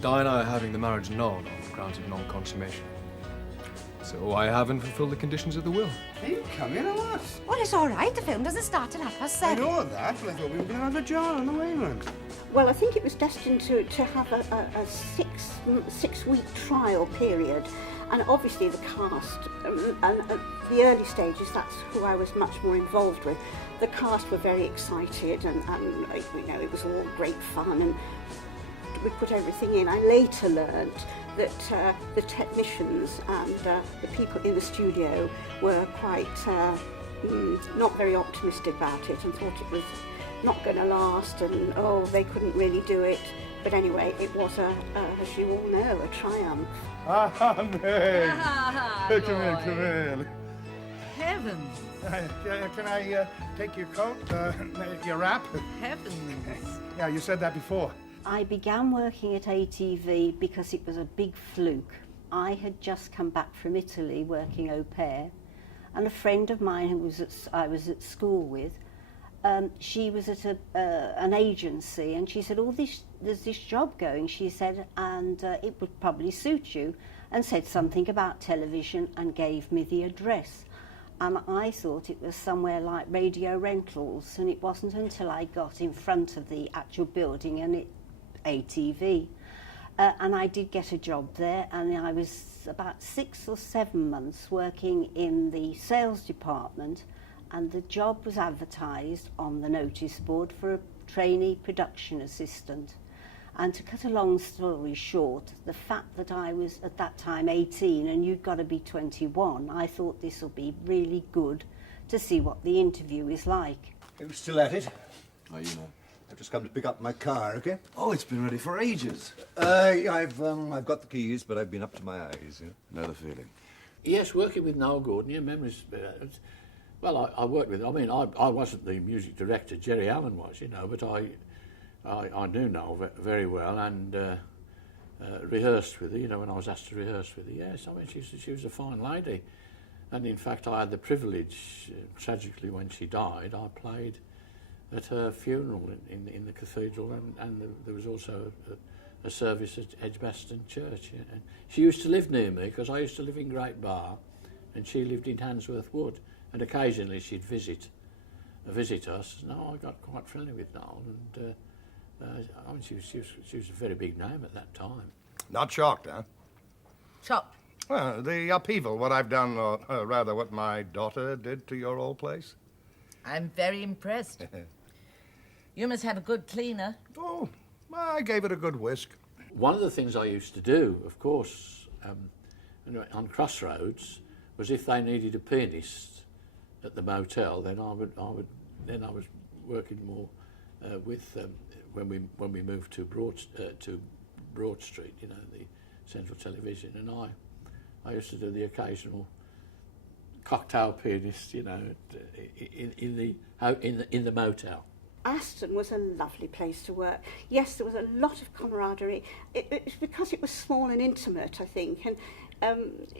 Di and I are having the marriage annulled on grounds of non-consummation. So I haven't fulfilled the conditions of the will. Are you coming or what? Well, it's all right. The film doesn't start till 7:30. I know that, but I thought we were going to have a jar on the Wayland. Well, I think it was destined to have a six-week trial period. And obviously the cast, and at the early stages, that's who I was much more involved with. The cast were very excited and you know, it was all great fun and we put everything in. I later learned that the technicians and the people in the studio were quite not very optimistic about it and thought it was not going to last and, oh, they couldn't really do it. But anyway, it was, as you all know, a triumph. Ah, May! Come in. Heavens! Can I take your coat, your wrap? Heavens! Yeah, you said that before. I began working at ATV because it was a big fluke. I had just come back from Italy working au pair, and a friend of mine who I was at school with, she was at an agency, and she said, there's this job going, she said, and it would probably suit you, and said something about television and gave me the address. And I thought it was somewhere like Radio Rentals, and it wasn't until I got in front of the actual building and it ATV. And I did get a job there, and I was about 6 or 7 months working in the sales department, and the job was advertised on the notice board for a trainee production assistant. And to cut a long story short, the fact that I was at that time 18 and you'd got to be 21, I thought this will be really good to see what the interview is like. Are you still at it? Oh, you know. I've just come to pick up my car, okay? Oh, it's been ready for ages. Yeah, I've got the keys, but I've been up to my eyes, you know. Know the feeling. Yes, working with Noel Gordon, your memories. Well, I worked with. I mean, I wasn't the music director. Jerry Allen was, you know, but I knew Noel very well and rehearsed with her. You know, when I was asked to rehearse with her. Yes, I mean, she was a fine lady, and in fact, I had the privilege. Tragically, when she died, I played at her funeral in the cathedral, and there was also a service at Edgbaston Church. Yeah. And she used to live near me because I used to live in Great Bar, and she lived in Handsworth Wood. And occasionally she'd visit us. No, I got quite friendly with Noel, and I mean, she was a very big name at that time. Not shocked, huh? Shocked. Well, the upheaval, what I've done, or rather what my daughter did to your old place. I'm very impressed. You must have a good cleaner. Oh, I gave it a good whisk. One of the things I used to do, of course, on Crossroads, was if they needed a pianist at the Motel, then I was working more with when we moved to Broad Street, you know, the Central Television, and I used to do the occasional cocktail pianist, you know, in the Motel. Aston was a lovely place to work. Yes, there was a lot of camaraderie. It's because it was small and intimate, I think, and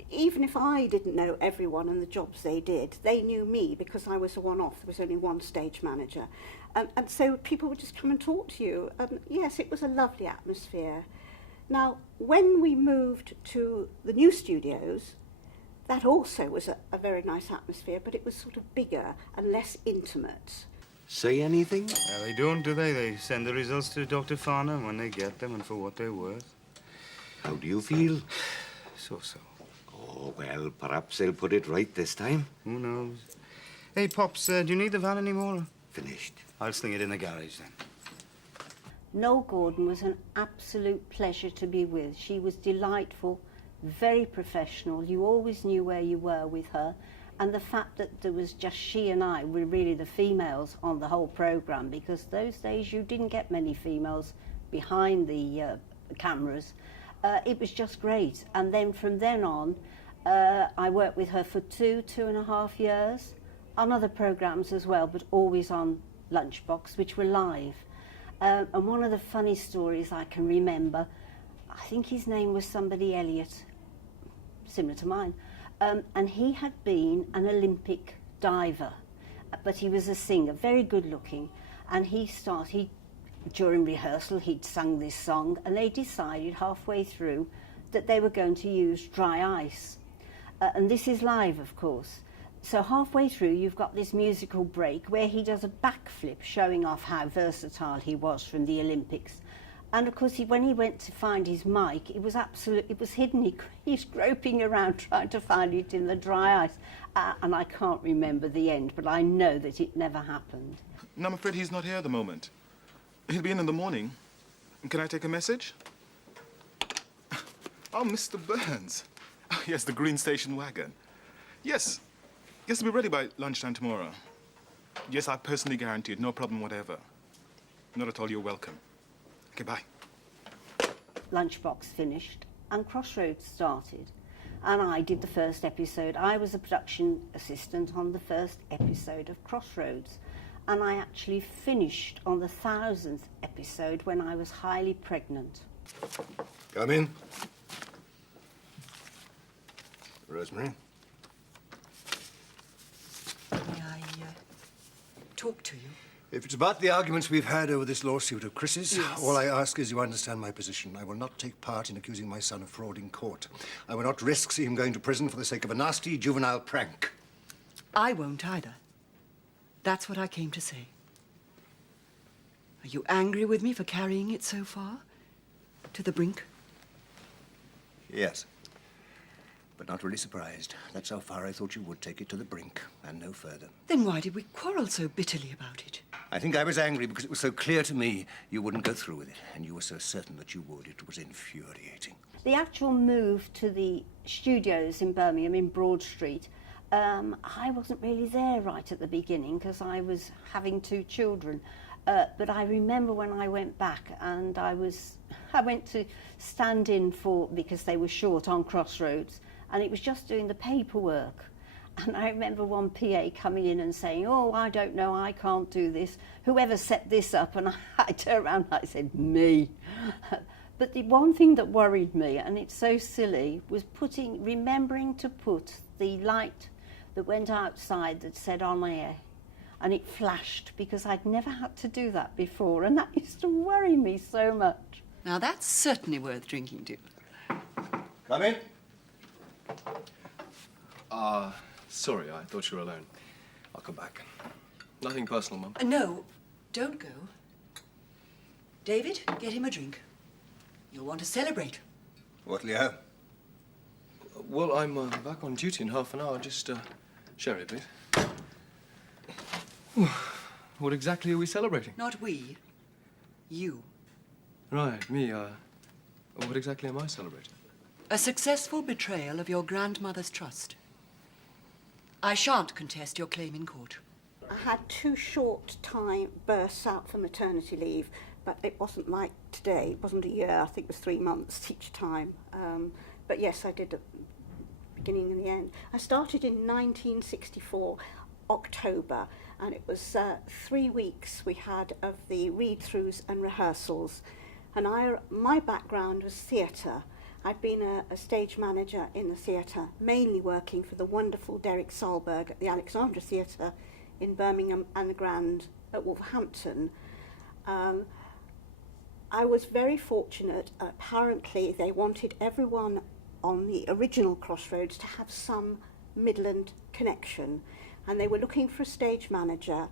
even if I didn't know everyone and the jobs they did, they knew me because I was a one-off. There was only one stage manager. And so people would just come and talk to you. Yes, it was a lovely atmosphere. Now, when we moved to the new studios, that also was a very nice atmosphere, but it was sort of bigger and less intimate. Say anything? They don't, do they? They send the results to Dr. Farner when they get them and for what they're worth. How do you feel? So-so. Oh, well, perhaps they'll put it right this time. Who knows? Hey, Pops, do you need the van anymore? Finished. I'll sling it in the garage, then. Noel Gordon was an absolute pleasure to be with. She was delightful, very professional. You always knew where you were with her. And the fact that there was just she and I were really the females on the whole programme, because those days you didn't get many females behind the cameras. It was just great. And then from then on, I worked with her for 2.5 years on other programmes as well, but always on Lunchbox, which were live. And one of the funny stories I can remember, I think his name was somebody Elliot, similar to mine, and he had been an Olympic diver, but he was a singer, very good looking, and he during rehearsal he'd sung this song, and they decided halfway through that they were going to use dry ice. And this is live, of course. So halfway through, you've got this musical break where he does a backflip showing off how versatile he was from the Olympics. And of course, when he went to find his mic, it was hidden. He's groping around trying to find it in the dry ice. And I can't remember the end, but I know that it never happened. No, I'm afraid he's not here at the moment. He'll be in the morning. Can I take a message? Oh, Mr. Burns. Oh, yes, the green station wagon. Yes. Yes, it'll be ready by lunchtime tomorrow. Yes, I personally guarantee it. No problem whatever. Not at all. You're welcome. Okay, bye. Lunchbox finished and Crossroads started. And I did the first episode. I was a production assistant on the first episode of Crossroads. And I actually finished on the 1000th episode when I was highly pregnant. Come in. Rosemary. May I talk to you? If it's about the arguments we've had over this lawsuit of Chris's, Yes. all I ask is you understand my position. I will not take part in accusing my son of fraud in court. I will not risk seeing him going to prison for the sake of a nasty juvenile prank. I won't either. That's what I came to say. Are you angry with me for carrying it so far? To the brink? Yes. But not really surprised. That's how far I thought you would take it, to the brink, and no further. Then why did we quarrel so bitterly about it? I think I was angry because it was so clear to me you wouldn't go through with it, and you were so certain that you would. It was infuriating. The actual move to the studios in Birmingham, in Broad Street, I wasn't really there right at the beginning because I was having 2 children. But I remember when I went back and I went to stand in for, because they were short on Crossroads, and it was just doing the paperwork. And I remember one PA coming in and saying, "Oh, I don't know, I can't do this. Whoever set this up?" And I turned around and I said, "Me." But the one thing that worried me, and it's so silly, was remembering to put the light that went outside that said on air, and it flashed, because I'd never had to do that before, and that used to worry me so much. Now that's certainly worth drinking to. Come in. Sorry, I thought you were alone. I'll come back. Nothing personal, Mum. No, don't go. David, get him a drink. You'll want to celebrate. What'll you have? Well, I'm back on duty in half an hour. Just sherry, please. What exactly are we celebrating? Not we. You. Right, me. What exactly am I celebrating? A successful betrayal of your grandmother's trust. I shan't contest your claim in court. I had 2 short time bursts out for maternity leave, but it wasn't like today. It wasn't a year. I think it was 3 months each time. But yes, I did at the beginning and the end. I started in 1964, October, and it was 3 weeks we had of the read-throughs and rehearsals. And my background was theatre. I'd been a stage manager in the theatre, mainly working for the wonderful Derek Solberg at the Alexandra Theatre in Birmingham and the Grand at Wolverhampton. I was very fortunate. Apparently, they wanted everyone on the original Crossroads to have some Midland connection, and they were looking for a stage manager.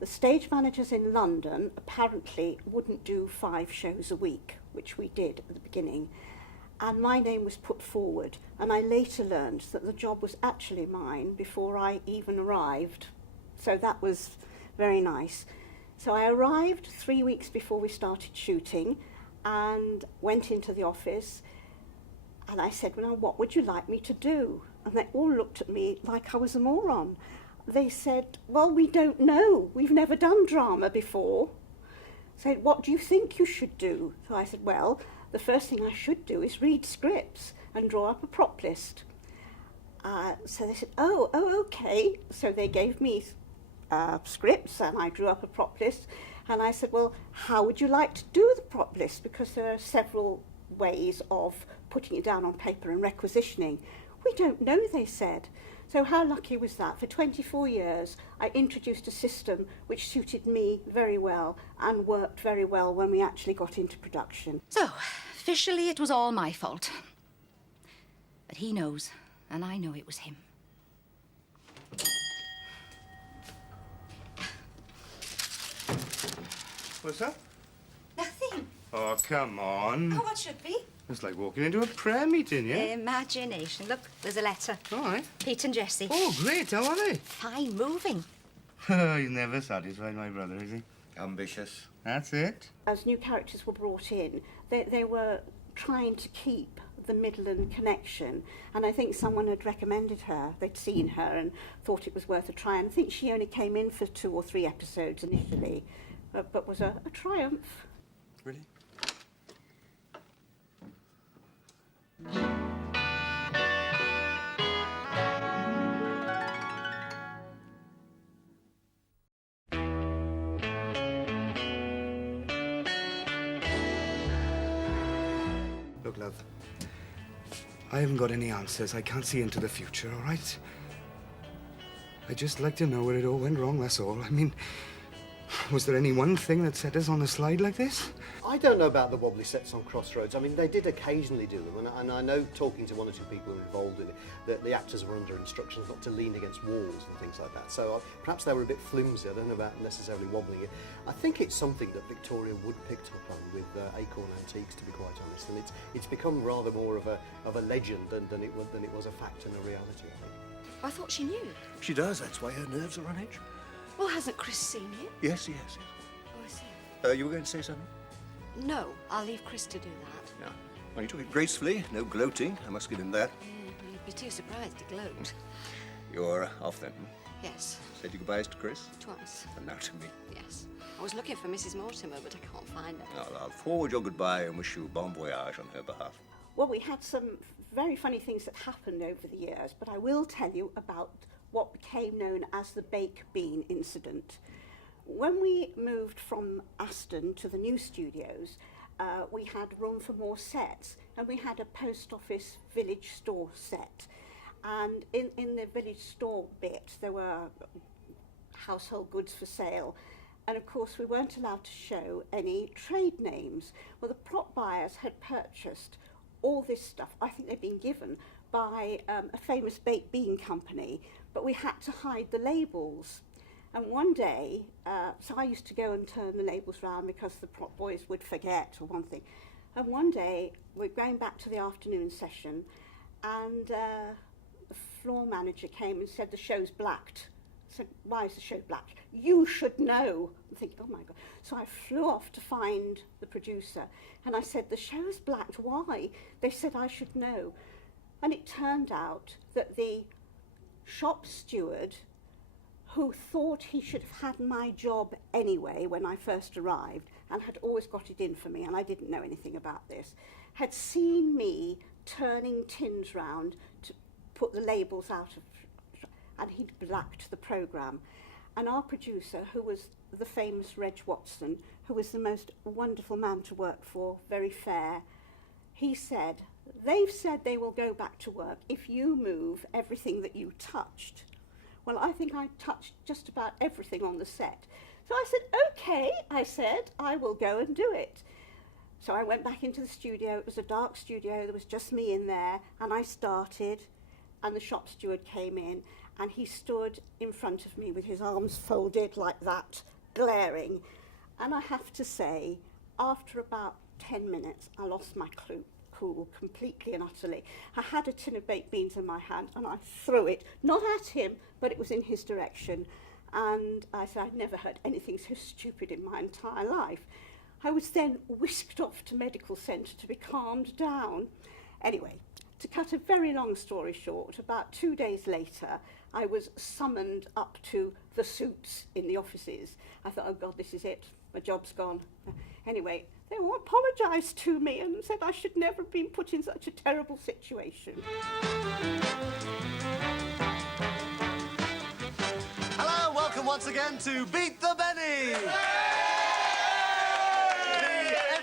The stage managers in London apparently wouldn't do 5 shows a week, which we did at the beginning. And my name was put forward, and I later learned that the job was actually mine before I even arrived. So that was very nice. So I arrived 3 weeks before we started shooting and went into the office, and I said, "Well, now, what would you like me to do?" And they all looked at me like I was a moron. They said, "Well, we don't know. We've never done drama before." I said, "What do you think you should do?" So I said, "Well, the first thing I should do is read scripts and draw up a prop list." So they said, oh, okay. So they gave me scripts, and I drew up a prop list. And I said, "Well, how would you like to do the prop list? Because there are several ways of putting it down on paper and requisitioning." "We don't know," they said. So how lucky was that? For 24 years, I introduced a system which suited me very well and worked very well when we actually got into production. So, officially it was all my fault. But he knows, and I know it was him. What's that? Nothing. Oh, come on. Oh, what should be? It's like walking into a prayer meeting, yeah? Imagination. Look, there's a letter. All right. Pete and Jessie. Oh, great. How are they? Fine, moving. He's never satisfied, my brother, is he? Ambitious. That's it. As new characters were brought in, they were trying to keep the Midland connection, and I think someone had recommended her. They'd seen her and thought it was worth a try, and I think she only came in for 2 or 3 episodes initially, but was a triumph. Really? Look, love, I haven't got any answers. I can't see into the future, all right? I'd just like to know where it all went wrong, that's all. I mean, was there any one thing that set us on a slide like this? I don't know about the wobbly sets on Crossroads. I mean, they did occasionally do them, and I know, talking to 1 or 2 people involved in it, that the actors were under instructions not to lean against walls and things like that. So perhaps they were a bit flimsy. I don't know about necessarily wobbling it. I think it's something that Victoria Wood picked up on with Acorn Antiques, to be quite honest, and it's become rather more of a legend than it was a fact and a reality, I think. I thought she knew. She does. That's why her nerves are on edge. Well, hasn't Chris seen it? Yes. Oh, I see. You were going to say something? No, I'll leave Chris to do that. No. Well, you took it gracefully. No gloating. I must give him that. You'd be too surprised to gloat. You're off then. Yes, Said your goodbyes to Chris, twice. and now to me. Yes. I was looking for Mrs. Mortimer, but I can't find her. I'll forward your goodbye and wish you bon voyage on her behalf. Well, we had some very funny things that happened over the years, but I will tell you about what became known as the baked bean incident. When we moved from Aston to the new studios, we had room for more sets, and we had a post office village store set. And in the village store bit, there were household goods for sale. And of course, we weren't allowed to show any trade names. Well, the prop buyers had purchased all this stuff. I think they'd been given by a famous baked bean company, but we had to hide the labels. And one day, so I used to go and turn the labels round because the prop boys would forget, or one thing. And one day, we're going back to the afternoon session, and the floor manager came and said, the show's blacked. I said, why is the show black? You should know. I'm thinking, oh my God. So I flew off to find the producer, and I said, the show's blacked, why? They said I should know. And it turned out that the shop steward, who thought he should have had my job anyway when I first arrived, and had always got it in for me, and I didn't know anything about this, had seen me turning tins round to put the labels out of, and he'd blacked the programme. And our producer, who was the famous Reg Watson, who was the most wonderful man to work for, very fair, he said, they've said they will go back to work if you move everything that you touched. Well, I think I touched just about everything on the set. So I said, okay, I said, I will go and do it. So I went back into the studio. It was a dark studio. There was just me in there. And I started, and the shop steward came in, and he stood in front of me with his arms folded like that, glaring. And I have to say, after about 10 minutes, I lost my cool completely and utterly. I had a tin of baked beans in my hand, and I threw it, not at him, but it was in his direction. And I said, I'd never heard anything so stupid in my entire life. I was then whisked off to medical centre to be calmed down. Anyway, to cut a very long story short, about 2 days later, I was summoned up to the suits in the offices. I thought, oh God, this is it. My job's gone. Anyway, they all apologised to me and said I should never have been put in such a terrible situation. Hello, welcome once again to Beat the Benny!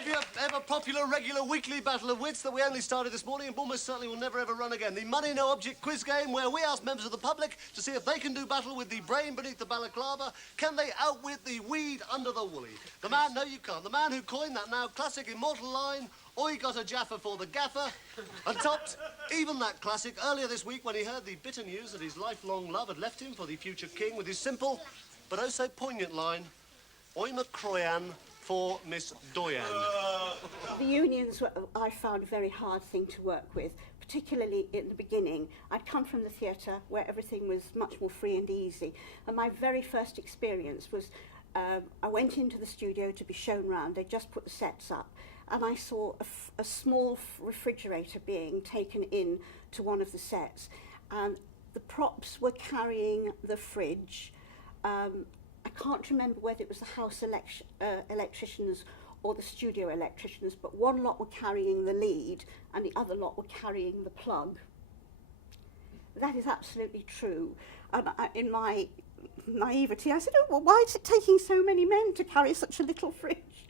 The the ever-popular regular weekly battle of wits that we only started this morning and almost certainly will never ever run again. The money no object quiz game where we ask members of the public to see if they can do battle with the brain beneath the balaclava. Can they outwit the weed under the woolly? The man, no you can't, the man who coined that now classic immortal line, "Oi, got a jaffer for the gaffer," and topped even that classic earlier this week when he heard the bitter news that his lifelong love had left him for the future king with his simple but oh so poignant line, "Oi, McCroyan for Miss Doyen." The unions were, I found, a very hard thing to work with, particularly in the beginning. I'd come from the theatre where everything was much more free and easy, and my very first experience was I went into the studio to be shown round. They just put the sets up, and I saw a small refrigerator being taken in to one of the sets, and the props were carrying the fridge. I can't remember whether it was the house electricians or the studio electricians, but one lot were carrying the lead and the other lot were carrying the plug. That is absolutely true. And in my naivety, I said, "Oh, well, why is it taking so many men to carry such a little fridge?"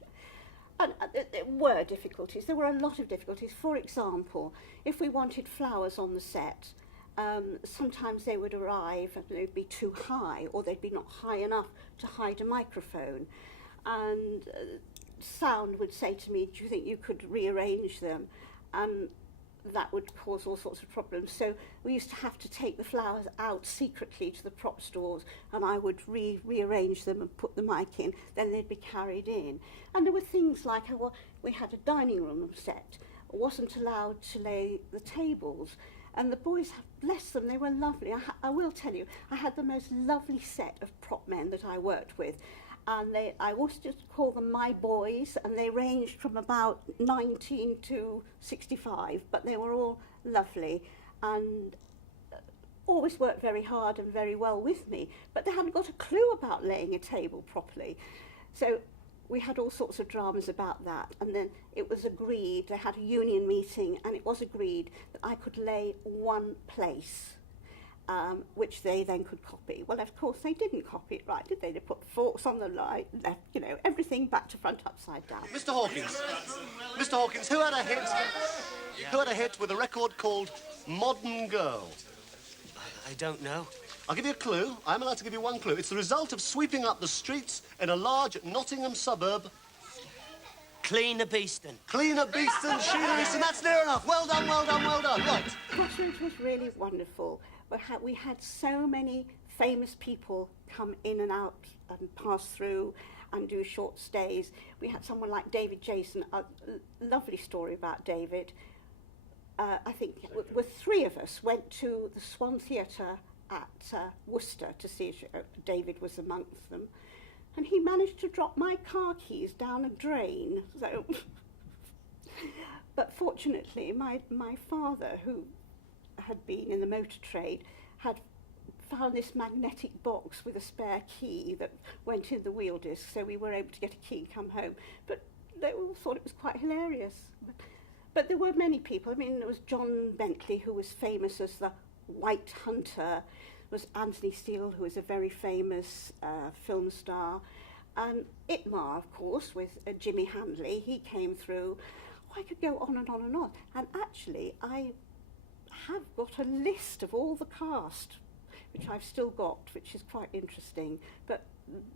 And there were difficulties. There were a lot of difficulties. For example, if we wanted flowers on the set, sometimes they would arrive and they'd be too high, or they'd be not high enough to hide a microphone. And sound would say to me, "Do you think you could rearrange them?" And that would cause all sorts of problems. So we used to have to take the flowers out secretly to the prop stores, and I would rearrange them and put the mic in. Then they'd be carried in. And there were things like, we had a dining room set. I wasn't allowed to lay the tables. And the boys, bless them, they were lovely. I will tell you, I had the most lovely set of prop men that I worked with. And I always just call them my boys, and they ranged from about 19 to 65, but they were all lovely and always worked very hard and very well with me. But they hadn't got a clue about laying a table properly. So we had all sorts of dramas about that, and then it was agreed, they had a union meeting, and it was agreed that I could lay one place, which they then could copy. Well, of course, they didn't copy it right, did they? They put forks on the right, left, you know, everything back to front, upside down. Mr. Hawkins, who had a hit? Who had a hit with a record called Modern Girl? I don't know. I'll give you a clue. I'm allowed to give you one clue. It's the result of sweeping up the streets in a large Nottingham suburb. Cleaner Beeston. Cleaner Beeston, Sheila Easton. That's near enough. Well done, well done, well done. Right. Crossroads was really wonderful. We had so many famous people come in and out and pass through and do short stays. We had someone like David Jason, a lovely story about David. I think with three of us went to the Swan Theatre at Worcester to see if David was amongst them, and he managed to drop my car keys down a drain. So, but fortunately, my father, who had been in the motor trade, had found this magnetic box with a spare key that went in the wheel disc, so we were able to get a key and come home. But they all thought it was quite hilarious. But there were many people. I mean, there was John Bentley, who was famous as the White Hunter. There was Anthony Steele, who was a very famous film star. And Itmar, of course, with Jimmy Handley. He came through. Oh, I could go on and on and on. And actually, I have got a list of all the cast, which I've still got, which is quite interesting. But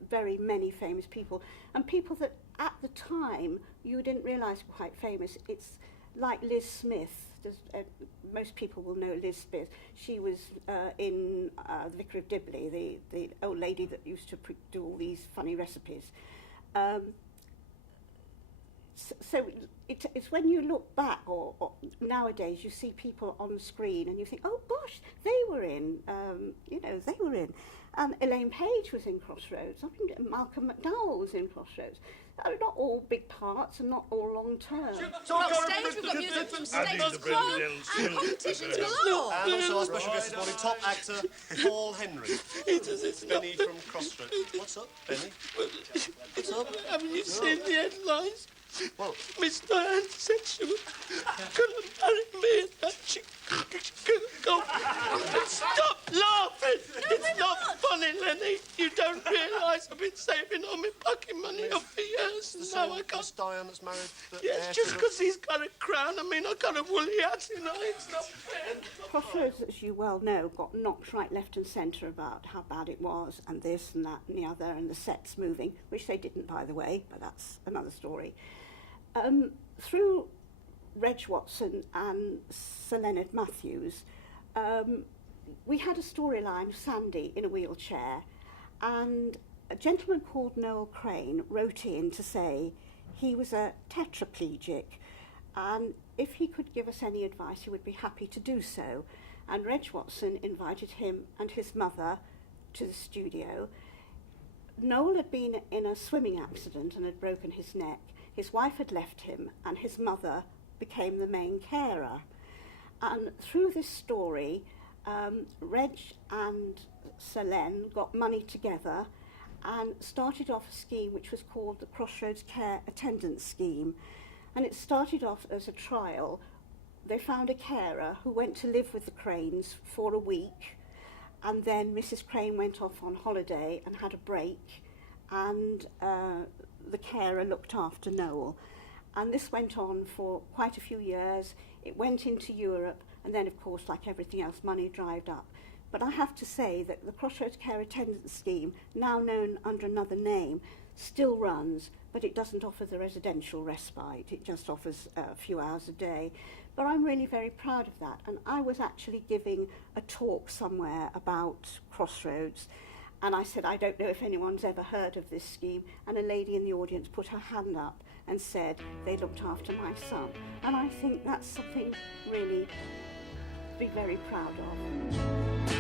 very many famous people. And people that, at the time, you didn't realise were quite famous. It's like Liz Smith. Most people will know Liz Smith. She was in The Vicar of Dibley, the old lady that used to do all these funny recipes. So it's when you look back, or nowadays you see people on screen and you think, oh gosh, they were in, they were in. And Elaine Page was in Crossroads. I mean, Malcolm McDowell was in Crossroads. Not all big parts and not all long term. So on stage, we've got music from Stage Crow and competitions galore. And also our special guest this morning, top actor Paul Henry. Benny from Crossroads. What's up, Benny? What's up? Haven't you seen the headlines? Well, Miss Diane said she was gonna marry me and that she could go. Stop laughing! It's not funny, Lenny. You don't realise I've been saving all my pocket money up for years, and now I Miss can't. Diane that's married. The Yes, heir just to the- because he's got a crown, I mean, I got a woolly hat, you know, it's not fair. Crossroads, as you well know, got knocked right, left and centre about how bad it was, and this and that and the other, and the sets moving, which they didn't, by the way, but that's another story. Through Reg Watson and Sir Leonard Matthews, we had a storyline, Sandy in a wheelchair, and a gentleman called Noel Crane wrote in to say he was a tetraplegic, and if he could give us any advice, he would be happy to do so. And Reg Watson invited him and his mother to the studio. Noel had been in a swimming accident and had broken his neck. His wife had left him, and his mother became the main carer. And through this story, Reg and Sir Len got money together and started off a scheme which was called the Crossroads Care Attendance Scheme. And it started off as a trial. They found a carer who went to live with the Cranes for a week, and then Mrs. Crane went off on holiday and had a break, and the carer looked after Noel. And this went on for quite a few years. It went into Europe, and then, of course, like everything else, money dried up. But I have to say that the Crossroads Care Attendance Scheme, now known under another name, still runs, but it doesn't offer the residential respite. It just offers a few hours a day. But I'm really very proud of that. And I was actually giving a talk somewhere about Crossroads, and I said, I don't know if anyone's ever heard of this scheme. And a lady in the audience put her hand up and said they looked after my son. And I think that's something really to be very proud of.